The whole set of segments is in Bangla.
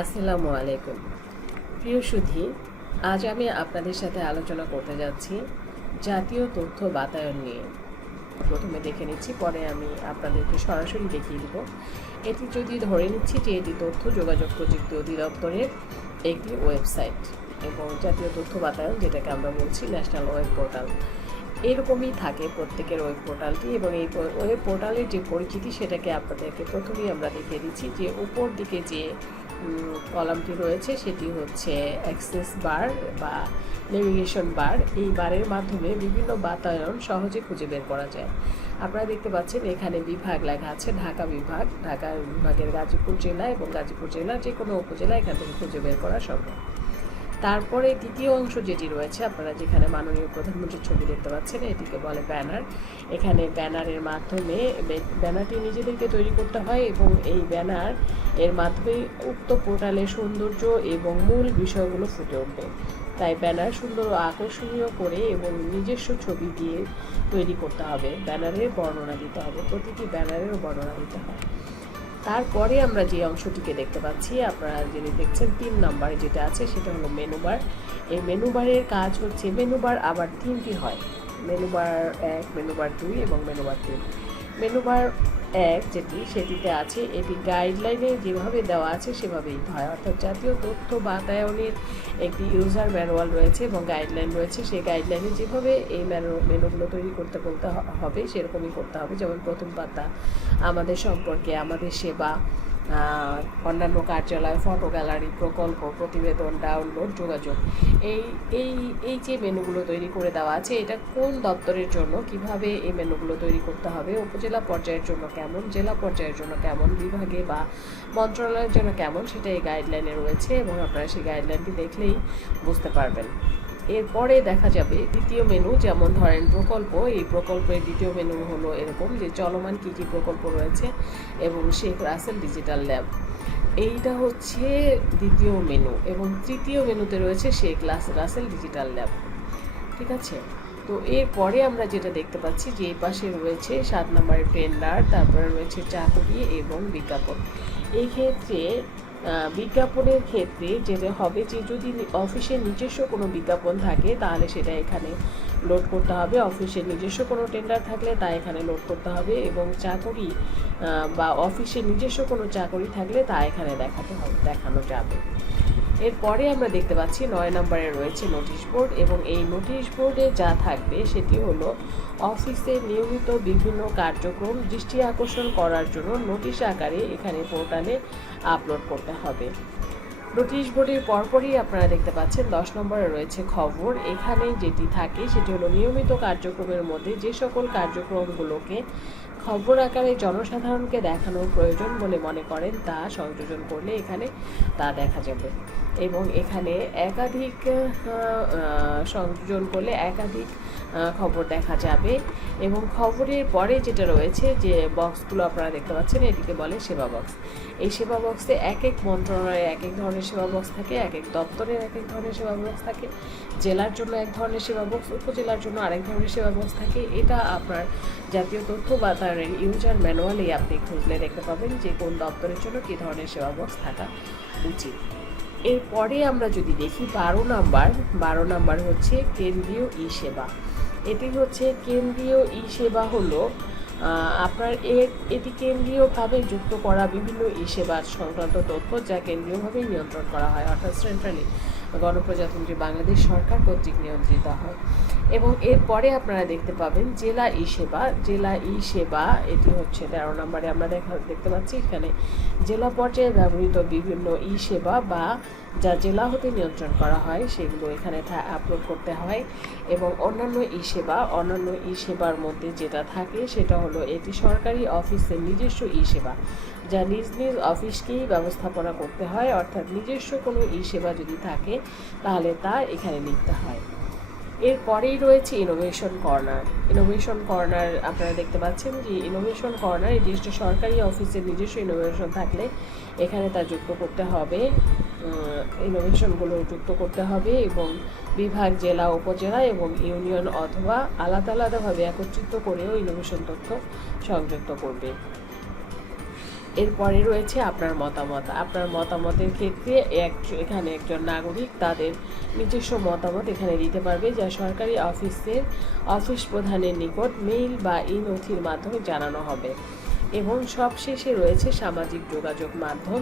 আসসালামু আলাইকুম প্রিয় সুধী, আজ আমি আপনাদের সাথে আলোচনা করতে যাচ্ছি জাতীয় তথ্য বাতায়ন নিয়ে। প্রথমে দেখে নিচ্ছি, পরে আমি আপনাদেরকে সরাসরি দেখিয়ে দেব। এটি যদি ধরে নিচ্ছি যে এটি তথ্য যোগাযোগ প্রযুক্তি অধিদপ্তরের একটি ওয়েবসাইট এবং জাতীয় তথ্য বাতায়ন, যেটাকে আমরা বলছি ন্যাশনাল ওয়েব পোর্টাল, এরকমই থাকে প্রত্যেকের ওয়েব পোর্টালটি। এবং এই ওয়েব পোর্টালের যে পরিচিতি সেটাকে আপনাদেরকে প্রথমেই আমরা দেখিয়ে দিচ্ছি। যে উপর দিকে যে কলামটি রয়েছে সেটি হচ্ছে অ্যাক্সেস বার বা নেভিগেশন বার। এই বারের মাধ্যমে বিভিন্ন বাতায়ন সহজে খুঁজে বের করা যায়। আপনারা দেখতে পাচ্ছেন এখানে বিভাগ লেখা আছে, ঢাকা বিভাগ, ঢাকা বিভাগের গাজীপুর জেলা এবং গাজীপুর জেলার যে কোনো উপজেলা এখান থেকে খুঁজে বের করা সম্ভব। তারপরে দ্বিতীয় অংশ যেটি রয়েছে, আপনারা যেখানে মাননীয় প্রধানমন্ত্রীর ছবি দেখতে পাচ্ছেন, এটিকে বলে ব্যানার। এখানে ব্যানারের মাধ্যমে ব্যানারটি নিজেদেরকে তৈরি করতে হয় এবং এই ব্যানার এর মাধ্যমে উক্ত পোর্টালের সৌন্দর্য এবং মূল বিষয়গুলো ফুটে উঠবে। তাই ব্যানার সুন্দর ও আকর্ষণীয় করে এবং নিজস্ব ছবি দিয়ে তৈরি করতে হবে। ব্যানারের বর্ণনা দিতে হবে, প্রতিটি ব্যানারেরও বর্ণনা দিতে হয়। তারপরে আমরা যে অংশটিকে দেখতে পাচ্ছি, আপনারা যিনি দেখছেন 3 নম্বরে যেটা আছে সেটা হলো মেনু বার। এই মেনু বারের কাজ হচ্ছে, মেনু বার আবার 3টি হয়, মেনু বার 1, মেনু বার 2 এবং মেনু বার 3। মেনু বার 1 যেটি, সেটিতে আছে, এটি গাইডলাইনে যেভাবে দেওয়া আছে সেভাবেই হয়, অর্থাৎ জাতীয় তথ্য বাতায়নের একটি ইউজার ম্যানুয়াল রয়েছে এবং গাইডলাইন রয়েছে। সেই গাইডলাইনে যেভাবে এই মেনুগুলো তৈরি করতে বলতে হবে সেরকমই করতে হবে। যেমন প্রথম পাতা আমাদের সম্পর্কে, আমাদের সেবা, অন্যান্য কার্যালয়, ফটো গ্যালারি, প্রকল্প, প্রতিবেদন, ডাউনলোড, যোগাযোগ। এই এই এই যে মেনুগুলো তৈরি করে দেওয়া আছে, এটা কোন দপ্তরের জন্য, কিভাবে এই মেনুগুলো তৈরি করতে হবে, উপজেলা পর্যায়ের জন্য কেমন, জেলা পর্যায়ের জন্য কেমন, বিভাগে বা মন্ত্রণালয়ের জন্য কেমন, সেটা এই গাইডলাইনে রয়েছে এবং আপনারা সেই গাইডলাইনটি দেখলেই বুঝতে পারবেন। এরপরে দেখা যাবে দ্বিতীয় মেনু, যেমন ধরেন প্রকল্প। এই প্রকল্পের দ্বিতীয় মেনু হলো এরকম যে চলমান কী কী প্রকল্প রয়েছে এবং শেখ রাসেল ডিজিটাল ল্যাব, এইটা হচ্ছে দ্বিতীয় মেনু। এবং তৃতীয় মেনুতে রয়েছে শেখ রাসেল ডিজিটাল ল্যাব। ঠিক আছে, তো এরপরে আমরা যেটা দেখতে পাচ্ছি যে এই পাশে রয়েছে 7 নম্বরের টেন্ডার, তারপরে রয়েছে চাকরি এবং বিজ্ঞাপন। এই ক্ষেত্রে বিজ্ঞাপনের ক্ষেত্রে যেটা হবে যে যদি অফিসের নিজস্ব কোনো বিজ্ঞাপন থাকে তাহলে সেটা এখানে লোড করতে হবে, অফিসের নিজস্ব কোনো টেন্ডার থাকলে তা এখানে লোড করতে হবে, এবং চাকরি বা অফিসের নিজস্ব কোনো চাকরি থাকলে তা এখানে দেখানো যাবে। এরপরে আমরা দেখতে পাচ্ছি 9 নম্বরে রয়েছে নোটিশ বোর্ড, এবং এই নোটিশ বোর্ডে যা থাকবে সেটি হলো অফিসে নিয়মিত বিভিন্ন কার্যক্রম দৃষ্টি আকর্ষণ করার জন্য নোটিশ আকারে এখানে পোর্টালে আপলোড করতে হবে। নোটিশ বোর্ডের পরপরই আপনারা দেখতে পাচ্ছেন 10 নম্বরে রয়েছে খবর। এখানে যেটি থাকে সেটি হলো নিয়মিত কার্যক্রমের মধ্যে যে সকল কার্যক্রমগুলোকে খবর আকারে জনসাধারণকে দেখানোর প্রয়োজন বলে মনে করেন তা সংযোজন করলে এখানে তা দেখা যাবে, এবং এখানে একাধিক সংযোজন করলে একাধিক খবর দেখা যাবে। এবং খবরের পরে যেটা রয়েছে যে বক্সগুলো আপনারা দেখতে পাচ্ছেন, এটিকে বলে সেবা বক্স। এই সেবা বক্সে এক এক মন্ত্রণালয়ে এক এক ধরনের সেবা বক্স থাকে, এক এক দপ্তরের এক এক ধরনের সেবা বক্স থাকে, জেলার জন্য এক ধরনের সেবা বক্স, উপজেলার জন্য আরেক ধরনের সেবা বক্স থাকে। এটা আপনার জাতীয় তথ্য বাতায়নের ইউজার ম্যানুয়ালেই আপনি খুঁজলে দেখতে পাবেন যে কোন দপ্তরের জন্য কী ধরনের সেবা বক্স থাকা উচিত। এরপরে আমরা যদি দেখি 12 নাম্বার হচ্ছে কেন্দ্রীয় ই সেবা। এটি হচ্ছে কেন্দ্রীয় ই সেবা হলো আপনার এটি কেন্দ্রীয়ভাবে যুক্ত করা বিভিন্ন ই সেবার সংক্রান্ত তথ্য যা কেন্দ্রীয়ভাবে নিয়ন্ত্রণ করা হয়, অর্থাৎ সেন্ট্রালি গণপ্রজাতন্ত্রী বাংলাদেশ সরকার কর্তৃক নিয়ন্ত্রিত হয়। এবং এরপরে আপনারা দেখতে পাবেন জেলা ই সেবা। জেলা ই সেবা এটি হচ্ছে 13 নম্বরে আমরা দেখতে পাচ্ছি। এখানে জেলা পর্যায়ে ব্যবহৃত বিভিন্ন ই সেবা বা যা জেলা হতে নিয়ন্ত্রণ করা হয় সেগুলো এখানে আপলোড করতে হয়। এবং অন্যান্য ই সেবার মধ্যে যেটা থাকে সেটা হলো এটি সরকারি অফিসের নিজস্ব ই সেবা, যা নিজ নিজ অফিসকেই ব্যবস্থাপনা করতে হয়, অর্থাৎ নিজস্ব কোনো ই সেবা যদি থাকে তাহলে তা এখানে লিখতে হয়। এরপরেই রয়েছে ইনোভেশন কর্নার। আপনারা দেখতে পাচ্ছেন যে ইনোভেশন কর্নার, এটি সরকারি অফিসের নিজস্ব ইনোভেশন থাকলে এখানে তা যুক্ত করতে হবে, ইনোভেশনগুলো যুক্ত করতে হবে, এবং বিভাগ, জেলা, উপজেলা এবং ইউনিয়ন অথবা আলাদা আলাদাভাবে একত্রিত করেও ইনোভেশন তথ্য সংযুক্ত করবে। এরপরে রয়েছে আপনার মতামত। আপনার মতামতের ক্ষেত্রে এখানে একজন নাগরিক তাদের নিজস্ব মতামত এখানে দিতে পারবে, যা সরকারি অফিস প্রধানের নিকট মেইল বা নথির মাধ্যমে জানানো হবে। এবং সবশেষে রয়েছে সামাজিক যোগাযোগ মাধ্যম,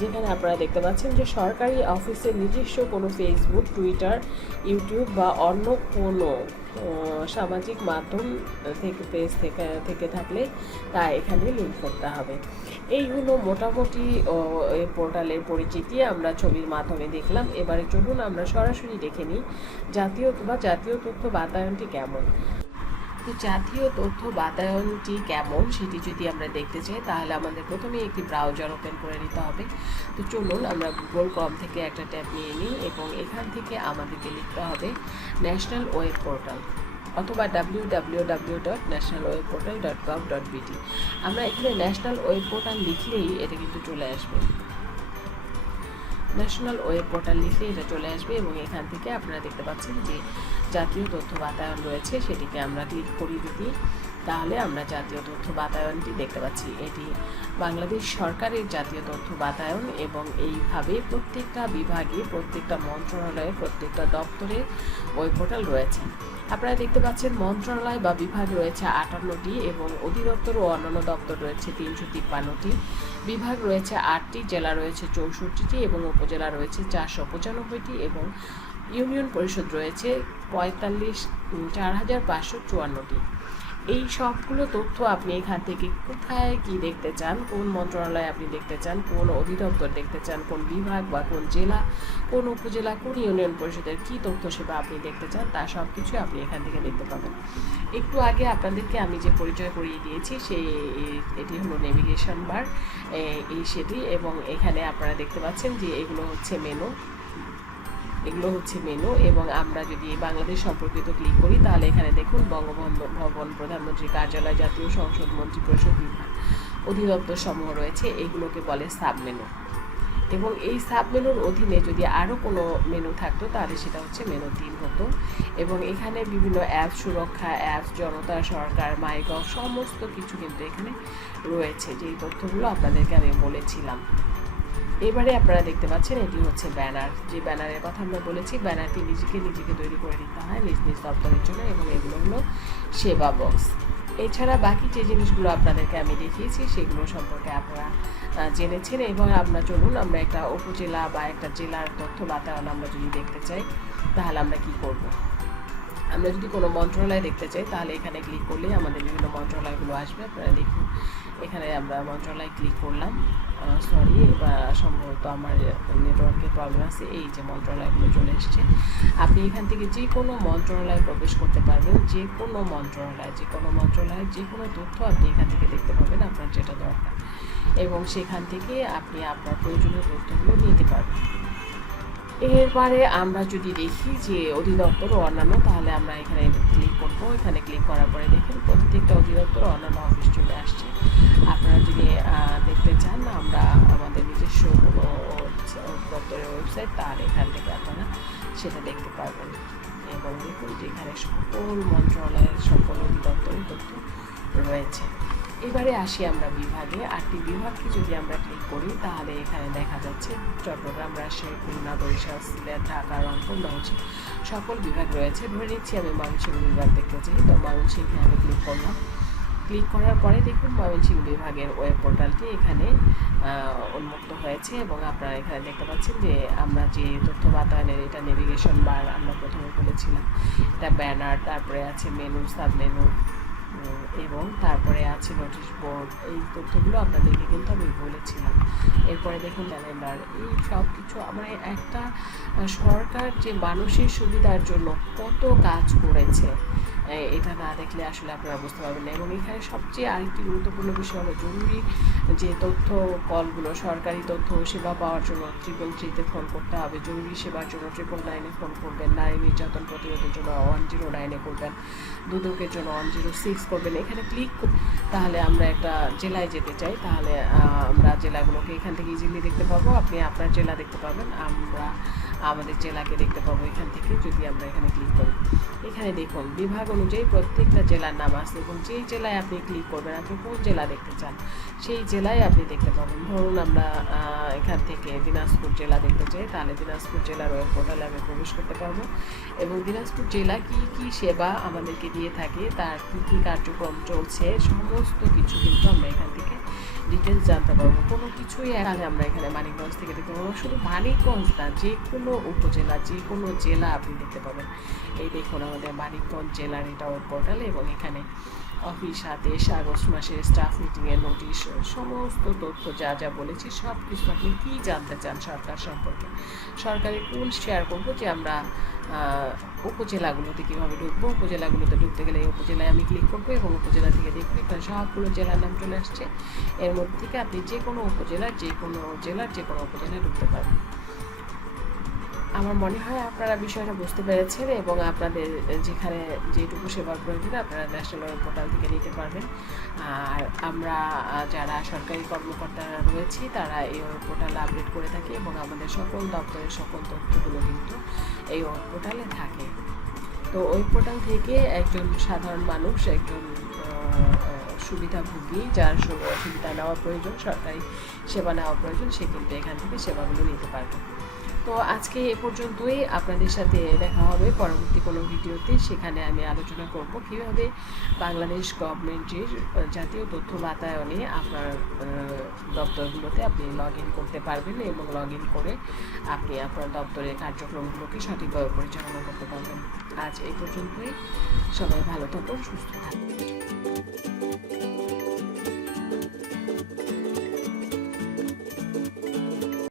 যেখানে আপনারা দেখতে পাচ্ছেন যে সরকারি অফিসের নিজস্ব কোনো ফেসবুক, টুইটার, ইউটিউব বা অন্য কোনো সামাজিক মাধ্যম পেজ থেকে থাকলে তা এখানে লিঙ্ক করতে হবে। এই হলো মোটামুটি পোর্টালের পরিচিতি আমরা ছবির মাধ্যমে দেখলাম। এবারে চলুন আমরা সরাসরি দেখে নিই জাতীয় তথ্য বাতায়নটি কেমন। তো জাতীয় তথ্য বাতায়নটি কেমন সেটি যদি আমরা দেখতে চাই, তাহলে আমাদের প্রথমে একটি ব্রাউজার ওপেন করে নিতে হবে। তো চলুন আমরা গুগল ক্রোম থেকে একটা ট্যাব নিয়ে নিই এবং এখান থেকে আমাদেরকে লিখতে হবে ন্যাশনাল ওয়েব পোর্টাল অথবা www.nationalwebportal.gov.bt। আমরা এখানে ন্যাশনাল ওয়েব পোর্টাল লিখলেই এটা কিন্তু চলে আসবে। ন্যাশনাল ওয়েব পোর্টাল লিখলে এটা চলে আসবে এবং এখান থেকে আপনারা দেখতে পাচ্ছেন যে জাতীয় তথ্য বাতায়ন রয়েছে, সেটিকে আমরা ক্লিক করি যদি, তাহলে আমরা জাতীয় তথ্য বাতায়নটি দেখতে পাচ্ছি। এটি বাংলাদেশ সরকারের জাতীয় তথ্য বাতায়ন এবং এইভাবে প্রত্যেকটা বিভাগে, প্রত্যেকটা মন্ত্রণালয়ে, প্রত্যেকটা দপ্তরে ওয়েব পোর্টাল রয়েছে। আপনারা দেখতে পাচ্ছেন মন্ত্রণালয় বা বিভাগ রয়েছে 58টি এবং অধিদপ্তর ও অন্যান্য দপ্তর রয়েছে 353টি, বিভাগ রয়েছে 8টি, জেলা রয়েছে 64টি এবং উপজেলা রয়েছে 495টি এবং ইউনিয়ন পরিষদ রয়েছে 455454টি। এই সবগুলো তথ্য আপনি এখান থেকে কোথায় কি দেখতে চান, কোন মন্ত্রণালয়ে আপনি দেখতে চান, কোন অধিদপ্তর দেখতে চান, কোন বিভাগ বা কোন জেলা, কোন উপজেলা, কোন ইউনিয়ন পরিষদের কী তথ্য সেবা আপনি দেখতে চান, তা সব কিছু আপনি এখান থেকে দেখতে পাবেন। একটু আগে আপনাদেরকে আমি যে পরিচয় করিয়ে দিয়েছি এটি হলো নেভিগেশন বার সেটি, এবং এখানে আপনারা দেখতে পাচ্ছেন যে এগুলো হচ্ছে মেনু এবং আমরা যদি বাংলাদেশ সম্পর্কিত ক্লিক করি তাহলে এখানে দেখুন বঙ্গবন্ধু ভবন, প্রধানমন্ত্রী কার্যালয়, জাতীয় সংসদ, মন্ত্রিপরিষদ, বিভাগ, অধিদপ্তর সমূহ রয়েছে, এগুলোকে বলে সাবমেনু। এবং এই সাবমেনুর অধীনে যদি আরও কোনো মেনু থাকতো তাহলে সেটা হচ্ছে মেনু 3 হতো। এবং এখানে বিভিন্ন অ্যাপ সুরক্ষা, অ্যাপ জনতা সরকার, মাইগভ সমস্ত কিছু কিন্তু এখানে রয়েছে, যেই তথ্যগুলো আপনাদেরকে আমি বলেছিলাম। এবারে আপনারা দেখতে পাচ্ছেন এটি হচ্ছে ব্যানার, যে ব্যানারের কথা আমরা বলেছি। ব্যানারটি নিজেকে তৈরি করে নিতে হয় নিজ নিজ দপ্তরের জন্য এবং এগুলো হলো সেবা বক্স। এছাড়া বাকি যে জিনিসগুলো আপনাদেরকে আমি দেখিয়েছি সেগুলো সম্পর্কে আপনারা জেনেছেন। এবং চলুন আমরা একটা উপজেলা বা একটা জেলার তথ্য বাতায়ন আমরা যদি দেখতে চাই তাহলে আমরা কি করব। আমরা যদি কোনো মন্ত্রণালয় দেখতে চাই তাহলে এখানে ক্লিক করলেই আমাদের বিভিন্ন মন্ত্রণালয়গুলো আসবে। আপনারা দেখুন এখানে আমরা মন্ত্রণালয় ক্লিক করলাম, সম্ভবত আমার নেটওয়ার্কের প্রবলেম আছে, এই যে মন্ত্রণালয়গুলো চলে এসছে। আপনি এখান থেকে যে কোনো মন্ত্রণালয়ে প্রবেশ করতে পারবেন, যে কোনো মন্ত্রণালয়ের যে কোনো তথ্য আপনি এখান থেকে দেখতে পাবেন আপনার যেটা দরকার, এবং সেখান থেকে আপনি আপনার প্রয়োজনীয় তথ্যগুলো নিতে পারবেন। এরপরে আমরা যদি দেখি যে অধিদপ্তর ও অন্যান্য, তাহলে আমরা এখানে ক্লিক করবো। এখানে ক্লিক করার পরে দেখেন প্রত্যেকটা অধিদপ্তর অন্যান্য অফিস চলে আসছে। আপনারা যদি দেখতে চান আমরা আমাদের নিজস্ব কোনো দপ্তরের ওয়েবসাইট, তাহলে এখান থেকে আপনারা সেটা দেখতে পারবেন। এবং দেখুন যে এখানে সকল মন্ত্রণালয়ের সকল অধিদপ্তরের তথ্য রয়েছে। এবারে আসি আমরা বিভাগে। 8টি বিভাগকে যদি আমরা ক্লিক করি তাহলে এখানে দেখা যাচ্ছে চট্টগ্রাম, রাজশাহী, খুলনা, বরিশাল, সিলেট, ঢাকা, রংপুর, ময়মনসিংহ সকল বিভাগ রয়েছে। ধরে নিচ্ছি আমি ময়মনসিংহ বিভাগ দেখতে চাই, তো ময়মনসিংহে আমি ক্লিক করলাম। ক্লিক করার পরে দেখুন ময়মনসিংহ বিভাগের ওয়েব পোর্টালটি এখানে উন্মুক্ত হয়েছে এবং আপনারা এখানে দেখতে পাচ্ছেন যে আমরা যে তথ্য বাতায়নের, এটা নেভিগেশন বার আমরা প্রথমে বলেছিলাম, এটা ব্যানার, তারপরে আছে মেনু, সাব মেনু এবং তারপরে আছে নোটিশ বোর্ড। এই তথ্যগুলো আপনাদেরকে কিন্তু আমি বলেছিলাম। এরপরে দেখুন ক্যালেন্ডার। এই সব কিছু আমরা একটা সরকার যে মানুষের সুবিধার জন্য কত কাজ করেছে এটা না দেখলে আসলে আপনারা বুঝতে পারবেন না। এবং এখানে সবচেয়ে আরেকটি গুরুত্বপূর্ণ বিষয় হলো জরুরি যে তথ্য কলগুলো, সরকারি তথ্য সেবা পাওয়ার জন্য 333-তে ফোন করতে হবে, জরুরি সেবার জন্য 999-এ ফোন করবেন, নারী নির্যাতন প্রতিরোধের জন্য 109-এ করবেন, দুদকের জন্য 106 করবেন। এখানে ক্লিক তাহলে আমরা একটা জেলায় যেতে চাই, তাহলে আমরা জেলাগুলোকে এখান থেকে ইজিলি দেখতে পাবো। আপনি আপনার জেলা দেখতে পাবেন, আমরা আমাদের জেলাকে দেখতে পাবো এখান থেকে যদি আমরা এখানে ক্লিক করি। এখানে দেখুন বিভাগ অনুযায়ী প্রত্যেকটা জেলার নাম আছে এবং যেই জেলায় আপনি ক্লিক করবেন, আপনি কোন জেলা দেখতে চান সেই জেলায় আপনি দেখতে পাবেন। ধরুন আমরা এখান থেকে দিনাজপুর জেলা দেখতে চাই, তাহলে দিনাজপুর জেলার ওয়েব পোর্টালে আমি প্রবেশ করতে পারবো এবং দিনাজপুর জেলা কি কি সেবা আমাদেরকে দিয়ে থাকে, তার কি কি কার্যক্রম চলছে, সমস্ত কিছু কিন্তু আমরা এখান থেকে ডিটেলস জানতে পারবো। কোনো কিছুই আগে আমরা এখানে মানিকগঞ্জ থেকে দেখতে পাবো, শুধু মানিকগঞ্জ না, যে কোনো উপজেলা, যে কোনো জেলা আপনি দেখতে পাবেন। এই দেখুন আমাদের মানিকগঞ্জ জেলার এটা ওয়েব পোর্টাল এবং এখানে অফিস আদেশ, আগস্ট মাসের স্টাফ মিটিংয়ের নোটিশ, সমস্ত তথ্য যা যা বলেছি সব কিছু আপনি কী জানতে চান সরকার সম্পর্কে, সরকারের রুলস শেয়ার করবো যে আমরা উপজেলাগুলোতে কীভাবে ঢুকবো, উপজেলাগুলোতে ঢুকতে গেলে এই উপজেলায় আমি ক্লিক করবো এবং উপজেলা থেকে দেখবো এখানে সবগুলো জেলার নাম চলে আসছে। এর মধ্যে থেকে আপনি যে কোনো উপজেলার যে কোনো উপজেলায় ঢুকতে পারবেন। আমার মনে হয় আপনারা বিষয়টা বুঝতে পেরেছেন এবং আপনাদের যেখানে যেটুকু সেবার প্রয়োজন আপনারা ন্যাশনাল ওয়েব পোর্টাল থেকে নিতে পারবেন। আর আমরা যারা সরকারি কর্মকর্তারা রয়েছি তারা এই ওয়েব পোর্টালে আপডেট করে থাকি এবং আমাদের সকল দপ্তরের সকল তথ্যগুলো কিন্তু এই ওয়েব পোর্টালে থাকে। তো ওয়েব পোর্টাল থেকে একজন সাধারণ মানুষ, একজন সুবিধাভোগী যার সুবিধা নেওয়া প্রয়োজন, সরকারি সেবা নেওয়া প্রয়োজন, সে কিন্তু এখান থেকে সেবাগুলো নিতে পারবে। তো আজকে এ পর্যন্তই, আপনাদের সাথে দেখা হবে পরবর্তী কোনো ভিডিওতে। সেখানে আমি আলোচনা করব কীভাবে বাংলাদেশ গভর্নমেন্টের জাতীয় তথ্য বাতায়নে আপনার দপ্তরগুলোতে আপনি লগ ইন করতে পারবেন এবং লগ ইন করে আপনি আপনার দপ্তরের কার্যক্রমগুলোকে সঠিকভাবে পরিচালনা করতে পারবেন। আজ এই পর্যন্তই, সবাই ভালো থাকুন, সুস্থ থাকুন।